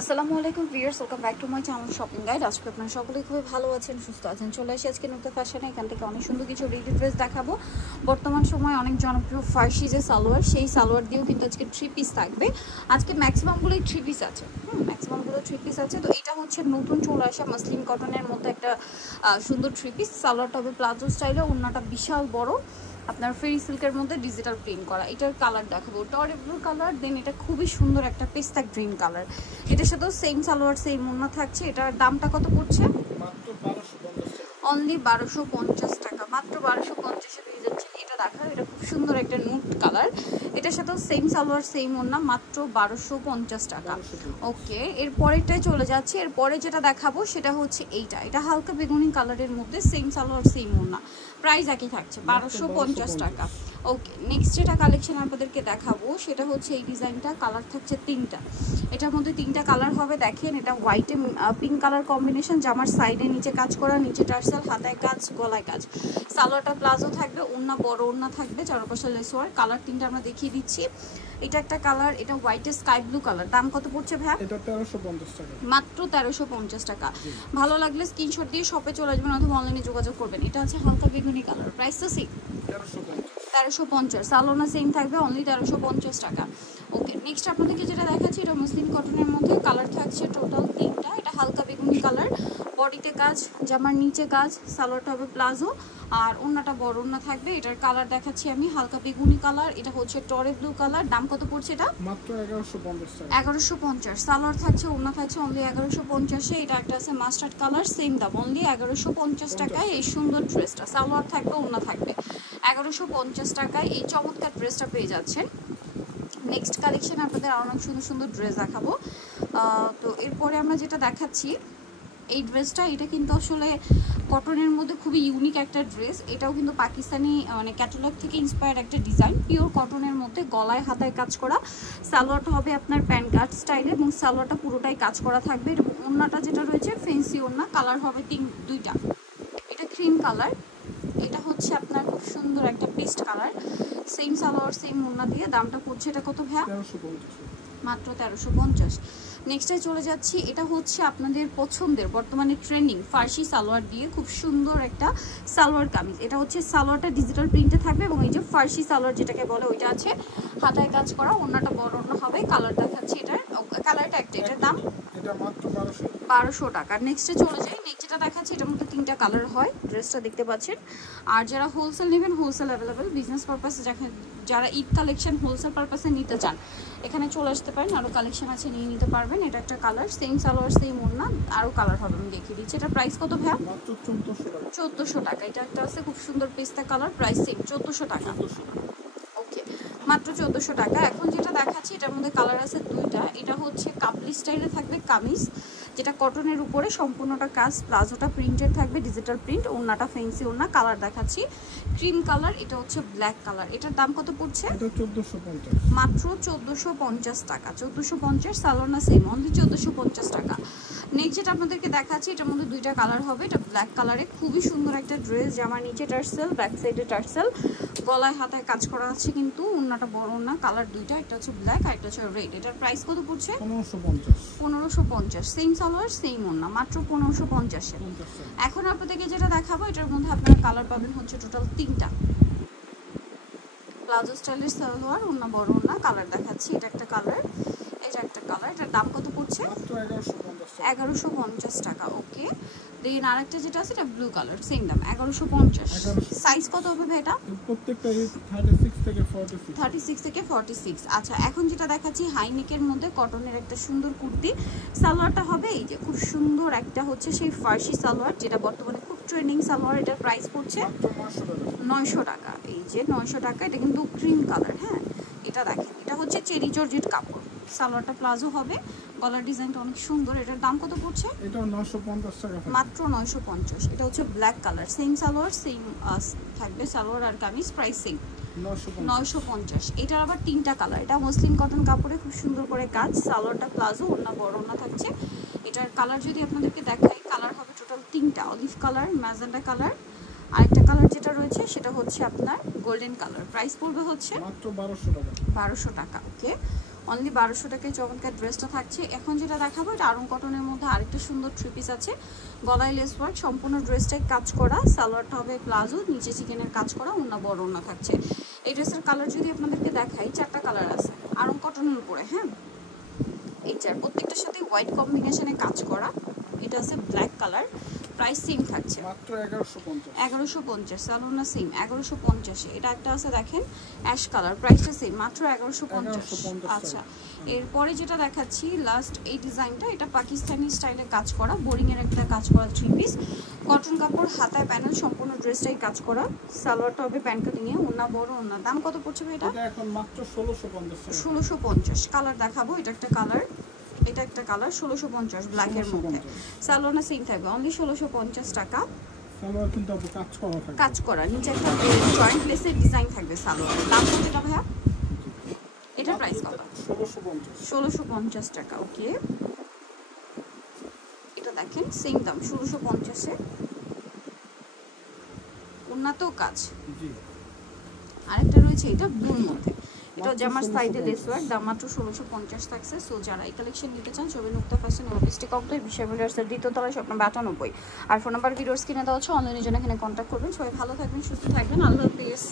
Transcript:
আসসালামু আলাইকুম viewers, welcome back to my channel shopping guide. আজকে আপনারা সকলেই খুবই ভালো আছেন, সুস্থ আছেন। চলে আসি আজকে নতুন ফ্যাশনে। এখান থেকে অনেক সুন্দর কিছু রেডি ড্রেস দেখাবো। বর্তমান সময় অনেক জনপ্রিয় ফার্সি যে সালোয়ার, সেই সালোয়ার দিয়েও কিন্তু আজকে 3 পিস থাকবে। আজকে ম্যাক্সিমামগুলোই 3 পিস আছে। ম্যাক্সিমামগুলো 3 পিস আছে। তো এটা হচ্ছে নতুন চলে আসা মাসলিন কটনের মধ্যে একটা সুন্দর 3 পিস। সালোয়ারটা হবে প্লাজো স্টাইলে, ওড়নাটা বিশাল বড়, আপনার ফেরি সিল্কের মধ্যে ডিজিটাল প্রিন্ট করা। এটার কালার দেখাবো টরে ব্লু কালার, দেন এটা খুবই সুন্দর একটা পেস্তা গ্রিন কালার। এটার সাথেও সেম সালোয়ার সেম ওড়না থাকছে। এটার দামটা কত পড়ছে? মাত্র 1250 টাকা। অনলি 1250 টাকা, মাত্র 1250 পেয়ে যাচ্ছে। এটা দেখাও, এটা খুব সুন্দর একটা নুট কালার। এটার সাথেও সেম সালোয়ার সেম ওড়না, মাত্র 1250 টাকা। ওকে, এর পরেরটায় চলে যাচ্ছে। এরপরে যেটা দেখাবো সেটা হচ্ছে এইটা। এটা হালকা বেগুনি কালারের মধ্যে, সেম সালোয়ার সেম ওড়না, প্রাইস একই থাকছে 1250 টাকা। ওকে, নেক্সট যেটা কালেকশন আপনাদেরকে দেখাবো সেটা হচ্ছে এই ডিজাইনটা। কালার থাকছে 3টা। এটার মধ্যে 3টা কালার হবে। দেখেন, এটা হোয়াইট পিঙ্ক কালার কম্বিনেশন, জামার সাইডে নিচে কাজ করা, নিচে টার্সেল, হাতায় কাজ, গলায় কাজ। সালোয়ারটা প্লাজো থাকবে, ওড়না বড় ওড়না থাকবে, চারপাশে লেস ওয়ার্ক। কালার 3টা আমরা দেখিয়ে দিচ্ছি। এটা একটা কালার, এটা হোয়াইট স্কাই ব্লু কালার। দাম কত পড়ছে ভাই? এটা 1350 টাকা, মাত্র 1350 টাকা। ভালো লাগলে স্ক্রিনশট দিয়ে শপে চলে আসবেন অথবা অনলাইনে যোগাযোগ করবেন। এটা আছে হালকা বেগুনি কালার, প্রাইস তো সেম 1350। সালোনা সেম থাকবে, অনলি 1350 টাকা। ওকে, নেক্সট আপনাদেরকে যেটা দেখাচ্ছি, এটা মুসলিম কটনের মধ্যে। কালার থাকছে টোটাল 3টা। এটা হালকা বেগুনি কালার, বডিতে কাজ, জামার নিচে কাজ, সালোয়ারটা হবে প্লাজো, আর ওড়নাটা বড় ওড়না থাকবে। এটার কালার দেখাচ্ছি আমি, হালকা বেগুনি কালার। এটা হচ্ছে টরে ব্লু কালার। দাম কত পড়ছে এটা? মাত্র 1150 টাকা। 1150। সালোয়ার থাকছে, ওড়না থাকছে অনলি 1150-এ। এটা একটা আছে মাস্টার্ড কালার, সেম দাম, অনলি 1150 টাকায় এই সুন্দর ড্রেসটা। সালোয়ার থাকবে, ওড়না থাকবে। 1150 টাকায় এই চমৎকার ড্রেসটা পেয়ে যাচ্ছেন। নেক্সট কালেকশন আপনাদের অনেক সুন্দর সুন্দর ড্রেস দেখাবো। তো এরপরে আমরা যেটা দেখাচ্ছি এই ড্রেসটা, এটা কিন্তু আসলে কটনের মধ্যে খুবই ইউনিক একটা ড্রেস। এটাও কিন্তু পাকিস্তানি মানে ক্যাটালগ থেকে ইন্সপায়ার্ড একটা ডিজাইন, পিওর কটনের মধ্যে, গলায় হাতায় কাজ করা। সালোয়ারটা হবে আপনার প্যান্ট কাট স্টাইলে এবং সালোয়ারটা পুরোটাই কাজ করা থাকবে। এবং ওড়নাটা যেটা রয়েছে ফেন্সি ওড়না। কালার হবে দুইটা। এটা ক্রিম কালার, এটা হচ্ছে আপনার খুব সুন্দর একটা paste colour. Same salwar same ওড়না দিয়ে। দামটা পড়ছে এটা কত ভাইয়া? 1350, মাত্র 1350। নেক্সটে চলে যাচ্ছি। এটা হচ্ছে আপনাদের পছন্দের বর্তমানে ট্রেন্ডিং ফার্সি সালোয়ার দিয়ে খুব সুন্দর একটা সালোয়ার কামিজ। এটা হচ্ছে সালোয়ারটা ডিজিটাল প্রিন্টে থাকবে এবং এই যে ফার্সি সালোয়ার যেটাকে বলে ওইটা আছে হাতায় কাজ করা, ওড়নাটা বড় ওড়না হবে। কালার দেখাচ্ছি, এটার কালারটা একটা। এটার দাম এটা মাত্র 1200 টাকা। নেক্সটে চলে যাই। নেক্সট যেটা দেখাচ্ছি, এটার মধ্যে 3টা কালার হয়। ড্রেসটা দেখতে পাচ্ছেন। আর যারা হোলসেল নেবেন, হোলসেল অ্যাভেলেবেল। বিজনেস পারপাসে যারা ঈদ কালেকশন হোলসেল পারপাসে নিতে চান, এখানে চলে আসতে পারেন। আরও কালেকশন আছে, নিয়ে নিতে পারবেন। এটা একটা কালার, সেম সালোয়ার সেম ওড়না, আরও কালার হবে, আমি দেখিয়ে দিচ্ছি। এটা প্রাইস কত ভাইয়া? মাত্র 1400 টাকা। 1400 টাকা। এটা একটা আছে খুব সুন্দর পেস্তা কালার, প্রাইস সেম 1400 টাকা। ওকে, মাত্র 1400 টাকা। এখন যেটা দেখাচ্ছি এটার মধ্যে কালার আছে 2টা। এটা হচ্ছে কাপলি স্টাইলে থাকবে কামিজ, যেটা কটনের উপরে সম্পূর্ণটা কাজ, প্লাজোটা প্রিন্টেড থাকবে, ডিজিটাল প্রিন্ট, ওড়নাটা ফেন্সি ওড়না। কালার দেখাচ্ছি ক্রিম কালার, এটা হচ্ছে ব্ল্যাক কালার। এটার দাম কত পড়ছে? এটা 1450, মাত্র 1450 টাকা। 1450, সালোনা সেম, অনলি 1450 টাকা। নেক্সট যেটা আপনাদেরকে দেখাচ্ছি, এটার মধ্যে 2টা কালার হবে। এটা ব্ল্যাক কালারে, খুবই সুন্দর একটা ড্রেস। জামার নিচে টার্সেল, ব্যাক সাইডে টার্সেল, গলায় হাতায় কাজ করা আছে কিন্তু, ওড়নাটা বড় ওড়না। কালার 2টা, একটা হচ্ছে ব্ল্যাক আর একটা হচ্ছে রেড। এটার প্রাইস কত পড়ছে? 1550, 1550। সেম সালোয়ার সেম ওড়না, মাত্র 1550-এ। এখন আপনাদেরকে যেটা দেখাবো, এটার মধ্যে আপনারা কালার পাবেন হচ্ছে টোটাল 3টা। প্লাজো স্টাইলের সালোয়ার, ওড়না বড় ওড়না। কালার দেখাচ্ছি, এটা একটা কালার, এটা একটা কালার। এটার দাম কত পড়ছে? মাত্র 1150 টাকা। 1150 টাকা। ওকে, দেন আরেকটা যেটা আছে এটা ব্লু কালার, সেম দাম 1150। সাইজ কত হবে ভাই এটা? প্রত্যেকটা 36 থেকে 46। 36 থেকে 46। আচ্ছা, এখন যেটা দেখাচ্ছি হাই নেকের মধ্যে কটনের একটা সুন্দর কুর্তি। সালোয়ারটা হবে এই যে খুব সুন্দর একটা হচ্ছে সেই ফার্সি সালোয়ার, যেটা বর্তমানে খুব ট্রেন্ডিং সালোয়ার। এটার প্রাইস পড়ছে মাত্র 900 টাকা। 900 টাকা। এই যে 900 টাকা। এটা কিন্তু ক্রিম কালার। হ্যাঁ, এটা দেখেন, এটা হচ্ছে চেরি জর্জেট কাপড়। সালোয়ারটা প্লাজো হবে, গলার ডিজাইনটা অনেক সুন্দর। এটার দাম কত পড়ছে? এটা 950 টাকা। মাত্র 950। এটা হচ্ছে black colour, same salwar same থাকবে, সালোয়ার আর কামিজ, প্রাইস সেম 950। এটার আবার 3টা কালার। এটা মসলিন কটন কাপড়ে খুব সুন্দর করে কাজ, সালোয়ারটা প্লাজো, ওড়না বড় ওড়না থাকছে। এটার কালার যদি আপনাদেরকে দেখাই, কালার হবে টোটাল 3টা। অলিভ কালার, ম্যাজেন্ডা কালার, আরেকটা কালার যেটা রয়েছে সেটা হচ্ছে আপনার গোল্ডেন কালার। প্রাইস পড়বে হচ্ছে মাত্র 1200 টাকা। 1200 টাকা। ওকে, অনলি 1200 টাকায় চমৎকার ড্রেসটা থাকছে। এখন যেটা দেখাবো এটা আরং কটনের মধ্যে আরেকটা সুন্দর থ্রি পিস আছে, গলায় লেস ওয়ার্ক, সম্পূর্ণ ড্রেসটাই কাজ করা, সালোয়ারটা হবে প্লাজো, নিচে চিকেনের কাজ করা, ওন্না বড় ওন্না থাকছে। এই ড্রেসের কালার যদি আপনাদেরকে দেখাই, 4টা কালার আছে আরং কটনের উপরে। হ্যাঁ, এই চার প্রত্যেকটার সাথে হোয়াইট কম্বিনেশনে কাজ করা। এটা আছে ব্ল্যাক কালার, প্রাইস সেম থাকছে মাত্র 1150। 1150, সালোনা সেম 1150। এটা একটা আছে দেখেন অ্যাশ কালার, প্রাইসটা সেম মাত্র 1150। আচ্ছা, এরপরে যেটা দেখাচ্ছি লাস্ট এই ডিজাইনটা, এটা পাকিস্তানি স্টাইলে কাজ করা, বোরিং এর একটা কাজ করা থ্রি পিস, কটন কাপড়, হাতায় প্যানেল, সম্পূর্ণ ড্রেসটাই কাজ করা, সালোয়ারটা হবে প্যান্ট কাটিং এ, ওন্না বড় ওন্না। দাম কত পড়ছে ভাই এটা? এটা এখন মাত্র 1650 টাকা। 1650। কালার দেখাবো, এটা একটা কালার, এটা একটা কালার, 1650 ব্ল্যাকের মধ্যে। সালোনা সেম থাকবে অনলি 1650 টাকা। সালোয়ার কিন্তু আপু কাজ করা থাকবে, কাজ করা, নিচে একটা জয়েন্ট লেসের ডিজাইন থাকবে সালোয়ার। দাম কত এটা ভাইয়া? এটা প্রাইস কত? 1650। 1650 টাকা। ওকে, এটা দেখেন সেম দাম 1650 এ, উন্নত কাজ। জি, আরেকটা রয়েছে এটা ব্লুর মধ্যে, এটা জামার সাইডে লেস ওয়ার্ক, দাম মাত্র 1650 থাকছে। সো যারা এই কালেকশন নিতে চান, ছবি নুক্তা ফ্যাশন অফিসটি কমপ্লিট বিশ্ববিদ্যালয়ের দ্বিতীয় তলায় শপ নাম্বার 98, আর ফোন নাম্বার ভিডিওস কিনে দেওয়া হচ্ছে, অনলাইনে জন্য এখানে কন্ট্যাক্ট করবেন। সবাই ভালো থাকবেন, সুস্থ থাকবেন, আল্লাহ হাফেজ।